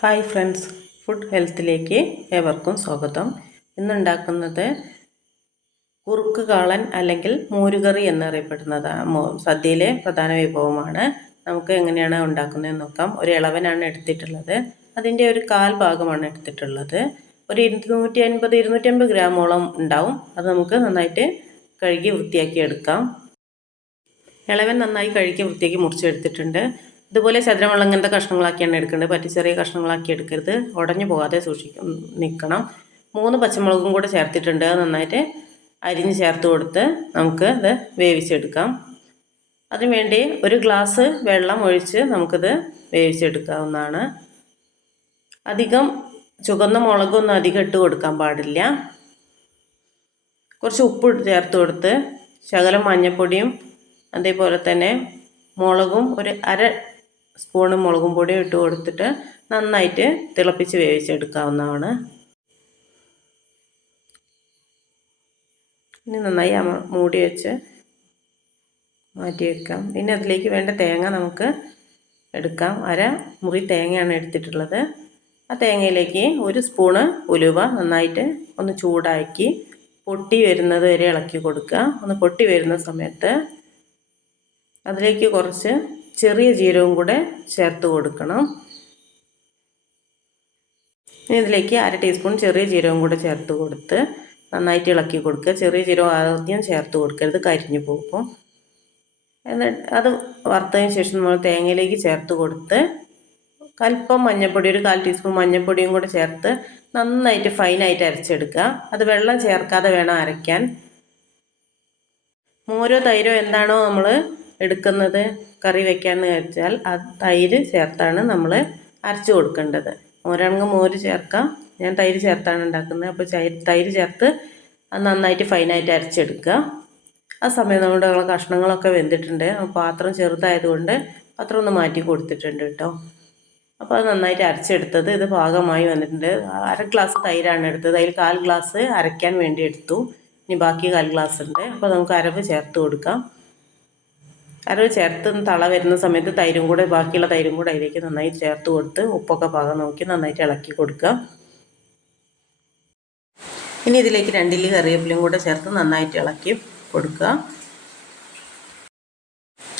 Hi friends, food ഹെൽത്തിലേക്ക് ഏവർക്കും സ്വാഗതം. ഇന്നുണ്ടാക്കുന്നത് കുറുക്ക് കാളൻ അല്ലെങ്കിൽ മോരുകറി എന്നറിയപ്പെടുന്നതാണ് സദ്യയിലെ പ്രധാന വിഭവമാണ്. നമുക്ക് എങ്ങനെയാണ് ഉണ്ടാക്കുന്നതെന്ന് നോക്കാം. ഒരു ഇളവനാണ് എടുത്തിട്ടുള്ളത്. അതിൻ്റെ ഒരു കാൽ ഭാഗമാണ് എടുത്തിട്ടുള്ളത്. ഒരു 250 ഗ്രാമോളം ഉണ്ടാവും. അത് നമുക്ക് നന്നായിട്ട് കഴുകി വൃത്തിയാക്കി എടുക്കാം. ഇളവൻ നന്നായി കഴുകി വൃത്തിയാക്കി മുറിച്ചെടുത്തിട്ടുണ്ട്. ഇതുപോലെ ചതുരമുള്ള ഇങ്ങനത്തെ കഷ്ണങ്ങളാക്കിയാണ് എടുക്കേണ്ടത്. പറ്റി ചെറിയ കഷ്ണങ്ങളാക്കി എടുക്കരുത്. ഉടഞ്ഞു പോകാതെ നിൽക്കണം. 3 പച്ചമുളകും കൂടെ ചേർത്തിട്ടുണ്ട്. അത് നന്നായിട്ട് അരിഞ്ഞ് ചേർത്ത് കൊടുത്ത് നമുക്ക് ഇത് വേവിച്ചെടുക്കാം. അതിനുവേണ്ടി ഒരു ഗ്ലാസ് വെള്ളം ഒഴിച്ച് നമുക്കിത് വേവിച്ചെടുക്കാവുന്നതാണ്. അധികം ചുവന്ന മുളകൊന്നും അധികം ഇട്ട് കൊടുക്കാൻ പാടില്ല. കുറച്ച് ഉപ്പ് ചേർത്ത് കൊടുത്ത് ശകലം മഞ്ഞൾപ്പൊടിയും അതേപോലെ തന്നെ മുളകും ഒരു 1/2 സ്പൂണ് മുളകും പൊടിയും ഇട്ട് കൊടുത്തിട്ട് നന്നായിട്ട് തിളപ്പിച്ച് വേവിച്ചെടുക്കാവുന്നതാണ്. ഇനി നന്നായി മൂടി വെച്ച് മാറ്റി വയ്ക്കാം. ഇനി അതിലേക്ക് വേണ്ട തേങ്ങ നമുക്ക് എടുക്കാം. 1/2 മുറി തേങ്ങയാണ് എടുത്തിട്ടുള്ളത്. ആ തേങ്ങയിലേക്ക് 1 സ്പൂണ് ഉലുവ നന്നായിട്ട് ഒന്ന് ചൂടാക്കി പൊട്ടി വരുന്നത് വരെ ഇളക്കി കൊടുക്കുക. ഒന്ന് പൊട്ടി വരുന്ന സമയത്ത് അതിലേക്ക് കുറച്ച് ചെറിയ ജീരകവും കൂടെ ചേർത്ത് കൊടുക്കണം. ഇനി ഇതിലേക്ക് 1/2 ടീസ്പൂൺ ചെറിയ ജീരകവും കൂടെ ചേർത്ത് കൊടുത്ത് നന്നായിട്ട് ഇളക്കി കൊടുക്കുക. ചെറിയ ജീരകം ആദ്യം ചേർത്ത് കൊടുക്കരുത്, കരിഞ്ഞു പോകും. എന്നിട്ട് അത് വറുത്തതിന് ശേഷം നമ്മൾ തേങ്ങയിലേക്ക് ചേർത്ത് കൊടുത്ത് അല്പം മഞ്ഞൾപ്പൊടി, ഒരു 1/4 ടീസ്പൂൺ മഞ്ഞൾപ്പൊടിയും കൂടെ ചേർത്ത് നന്നായിട്ട് ഫൈനായിട്ട് അരച്ചെടുക്കുക. അത് വെള്ളം ചേർക്കാതെ വേണം അരയ്ക്കാൻ. മോരോ തൈരോ എന്താണോ നമ്മൾ എടുക്കുന്നത് കറി വെക്കാമെന്ന് വെച്ചാൽ ആ തൈര് ചേർത്താണ് നമ്മൾ അരച്ച് കൊടുക്കേണ്ടത്. മോരാണെങ്കിൽ മോര് ചേർക്കാം. ഞാൻ തൈര് ചേർത്താണ് ഉണ്ടാക്കുന്നത്. അപ്പോൾ തൈര് ചേർത്ത് അത് നന്നായിട്ട് ഫൈനായിട്ട് അരച്ചെടുക്കുക. ആ സമയം നമ്മുടെ കഷ്ണങ്ങളൊക്കെ വെന്തിട്ടുണ്ട്. പാത്രം ചെറുതായതുകൊണ്ട് പാത്രം ഒന്ന് മാറ്റി കൊടുത്തിട്ടുണ്ട് കേട്ടോ. അപ്പോൾ അത് നന്നായിട്ട് അരച്ചെടുത്തത് ഇത് പാകമായി വന്നിട്ടുണ്ട്. 1/2 ഗ്ലാസ് തൈരാണ് എടുത്തത്. അതിൽ 1/4 ഗ്ലാസ് അരയ്ക്കാൻ വേണ്ടി എടുത്തു. ഇനി ബാക്കി 1/4 ഗ്ലാസ് ഉണ്ട്. അപ്പോൾ നമുക്ക് അരവ് ചേർത്ത് കൊടുക്കാം. അരവ് ചേർത്ത് തള വരുന്ന സമയത്ത് തൈരും കൂടെ, ബാക്കിയുള്ള തൈരും കൂടെ അതിലേക്ക് നന്നായി ചേർത്ത് കൊടുത്ത് ഉപ്പൊക്കെ പാകം നോക്കി നന്നായിട്ട് ഇളക്കി കൊടുക്കുക. ഇനി ഇതിലേക്ക് 2 ഇല്ലി കറിവേപ്പിലയും കൂടെ ചേർത്ത് നന്നായിട്ട് ഇളക്കി കൊടുക്കുക.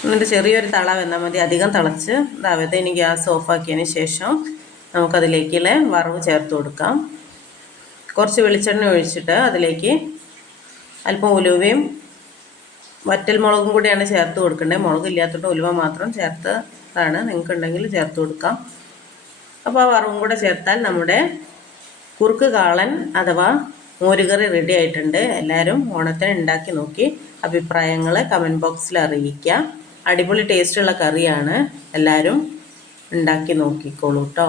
എന്നിട്ട് ചെറിയൊരു തള വന്നാൽ മതി, അധികം തിളച്ച് ഇതാവരുത്. ഇനി ഗ്യാസ് ഓഫാക്കിയതിന് ശേഷം നമുക്കതിലേക്കുള്ള വറവ് ചേർത്ത് കൊടുക്കാം. കുറച്ച് വെളിച്ചെണ്ണ ഒഴിച്ചിട്ട് അതിലേക്ക് അല്പം ഉലുവയും വറ്റൽ മുളകും കൂടിയാണ് ചേർത്ത് കൊടുക്കേണ്ടത്. മുളകില്ലാത്തതുകൊണ്ട് ഉലുവ മാത്രം ചേർത്തതാണ്. നിങ്ങൾക്കുണ്ടെങ്കിൽ ചേർത്ത് കൊടുക്കാം. അപ്പോൾ ആ വറവും കൂടെ ചേർത്താൽ നമ്മുടെ കുറുക്ക് കാളൻ അഥവാ മോരുകറി റെഡി ആയിട്ടുണ്ട്. എല്ലാവരും ഓണത്തിന് ഉണ്ടാക്കി നോക്കി അഭിപ്രായങ്ങൾ കമൻറ്റ് ബോക്സിൽ അറിയിക്കുക. അടിപൊളി ടേസ്റ്റുള്ള കറിയാണ്. എല്ലാവരും ഉണ്ടാക്കി നോക്കിക്കോളൂ കേട്ടോ.